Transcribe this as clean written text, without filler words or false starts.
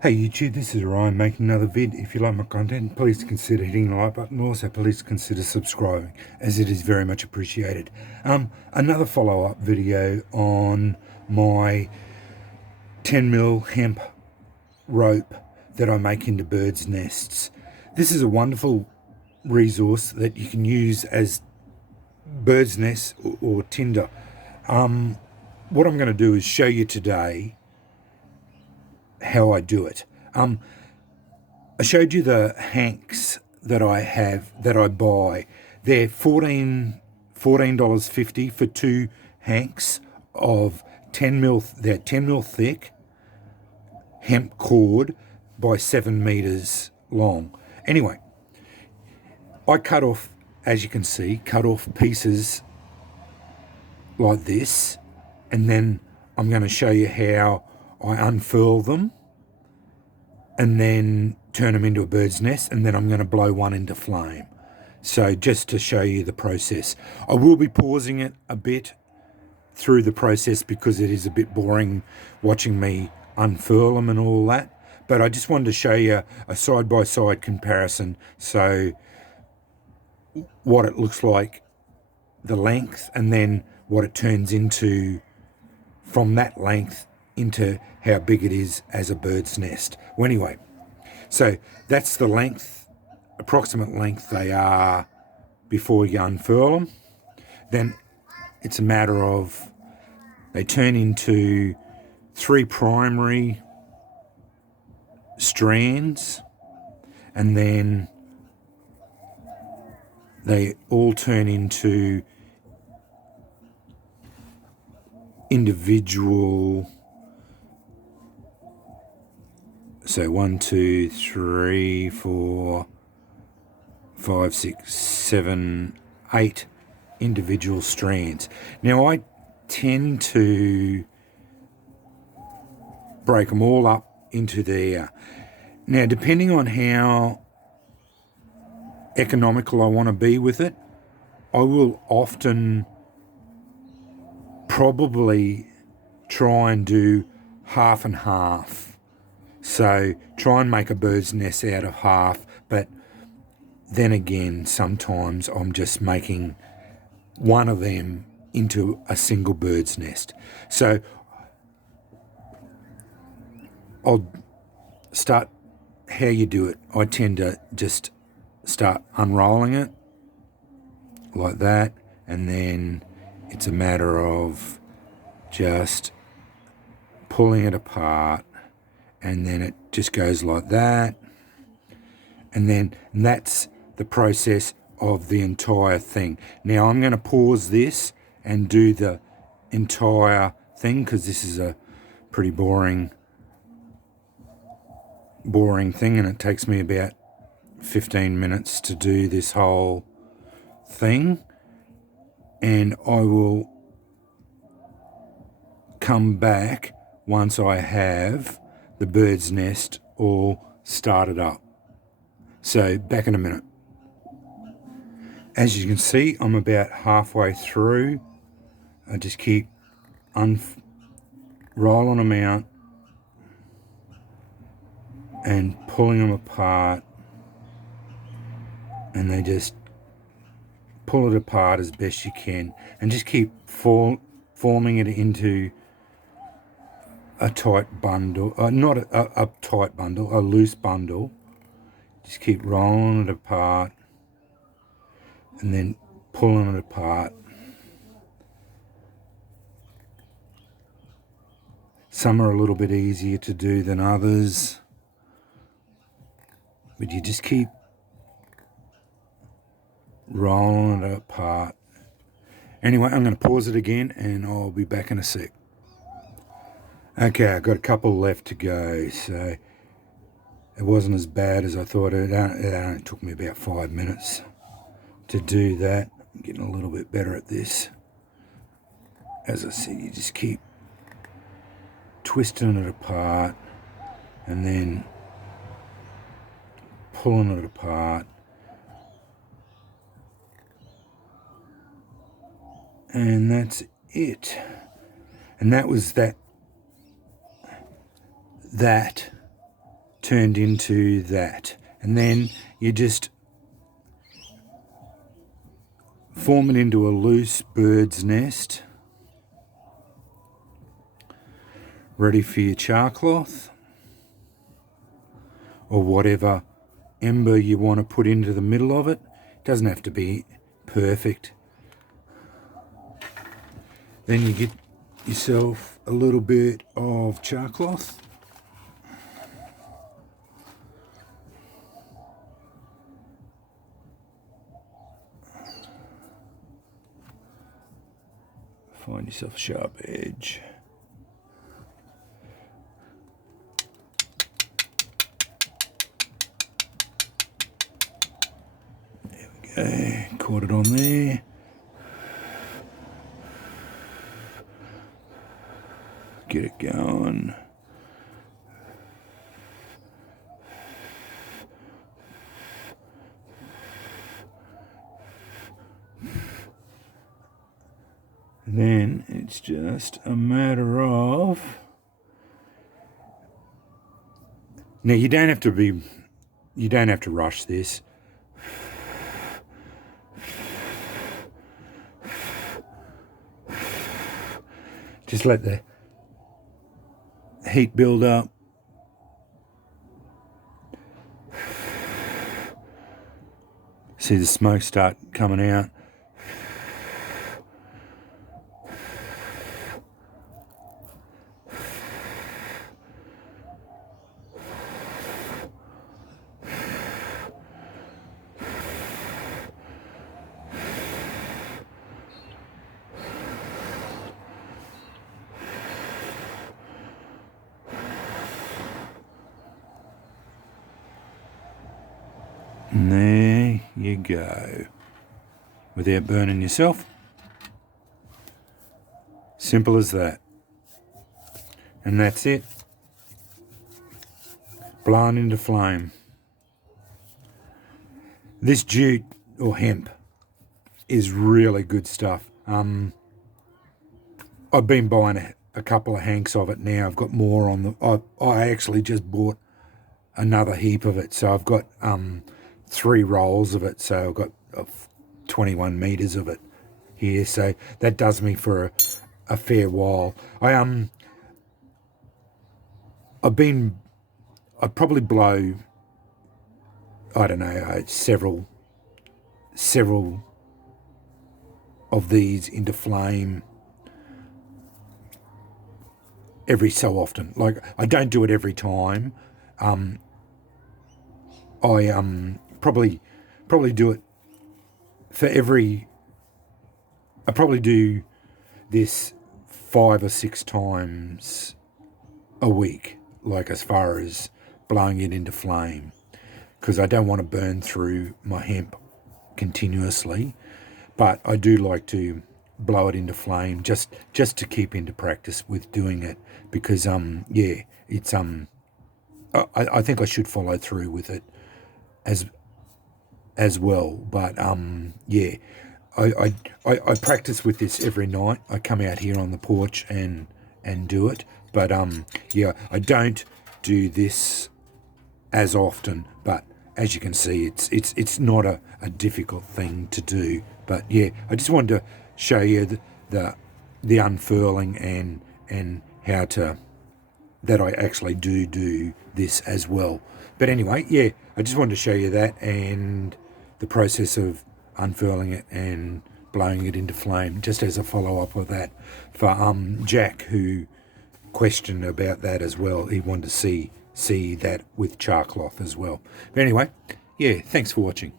Hey YouTube, this is Ryan making another vid. If you like my content, please consider hitting the like button. Also, please consider subscribing, as it is very much appreciated. Another follow-up video on my 10mm hemp rope that I make into birds' nests. This is a wonderful resource that you can use as birds' nests or tinder. What I'm going to do is show you today how I do it. I showed you the hanks that I have, that I buy. They're $14.50 for two hanks of 10mm, they're 10mm thick hemp cord by 7 meters long. Anyway, I cut off, as you can see, cut off pieces like this, and then I'm going to show you how I unfurl them and then turn them into a bird's nest, and then I'm going to blow one into flame. So just to show you the process. I will be pausing it a bit through the process because it is a bit boring watching me unfurl them and all that. But I just wanted to show you a side-by-side comparison, so what it looks like, the length, and then what it turns into from that length into how big it is as a bird's nest. Well, anyway, so that's the length, approximate length they are before you unfurl them. Then it's a matter of, they turn into 3 primary strands, and then they all turn into individual. So 1, 2, 3, 4, 5, 6, 7, 8 individual strands. Now I tend to break them all up into there. Now, depending on how economical I want to be with it, I will often probably try and do half and half. So try and make a bird's nest out of half, but then again, sometimes I'm just making one of them into a single bird's nest. So I'll start how you do it. I tend to just start unrolling it like that, and then it's a matter of just pulling it apart, and then it just goes like that, and that's the process of the entire thing. Now I'm going to pause this and do the entire thing because this is a pretty boring thing, and it takes me about 15 minutes to do this whole thing, and I will come back once I have the bird's nest all started up. So back in a minute. As you can see, I'm about halfway through. I just keep rolling them out and pulling them apart, and they just pull it apart as best you can, and just keep forming it into a tight bundle, not a tight bundle, a loose bundle. Just keep rolling it apart and then pulling it apart. Some are a little bit easier to do than others, but you just keep rolling it apart. Anyway, I'm going to pause it again and I'll be back in a sec. Okay, I've got a couple left to go, so it wasn't as bad as I thought. It only took me about 5 minutes to do that. I'm getting a little bit better at this. As I said, you just keep twisting it apart and then pulling it apart. And that's it. And that was that turned into that. And then you just form it into a loose bird's nest, ready for your char cloth or whatever ember you want to put into the middle of it. It doesn't have to be perfect. Then you get yourself a little bit of char cloth. Find yourself a sharp edge. There we go, caught it on there. Get it going. Then it's just a matter of, now you don't have to rush this. Just let the heat build up. See the smoke start coming out. And there you go. Without burning yourself. Simple as that. And that's it. Blown into flame. This jute or hemp is really good stuff. I've been buying a couple of hanks of it now. I've got more on the... I actually just bought another heap of it. So I've got 3 rolls of it. So I've got 21 metres of it here. So that does me for a fair while. I probably blow, I don't know, several of these into flame every so often. Like, I don't do it every time. I probably do it for every... I probably do this 5 or 6 times a week, like as far as blowing it into flame, because I don't want to burn through my hemp continuously, but I do like to blow it into flame just to keep into practice with doing it, because yeah, it's I think I should follow through with it as well, but yeah, I practice with this every night. I come out here on the porch and do it, but yeah, I don't do this as often, but as you can see, it's not a difficult thing to do. But yeah, I just wanted to show you the unfurling and how that I actually do this as well. But anyway, yeah, I just wanted to show you that and the process of unfurling it and blowing it into flame, just as a follow-up of that for Jack, who questioned about that as well. He wanted to see that with char cloth as well. But anyway, yeah, thanks for watching.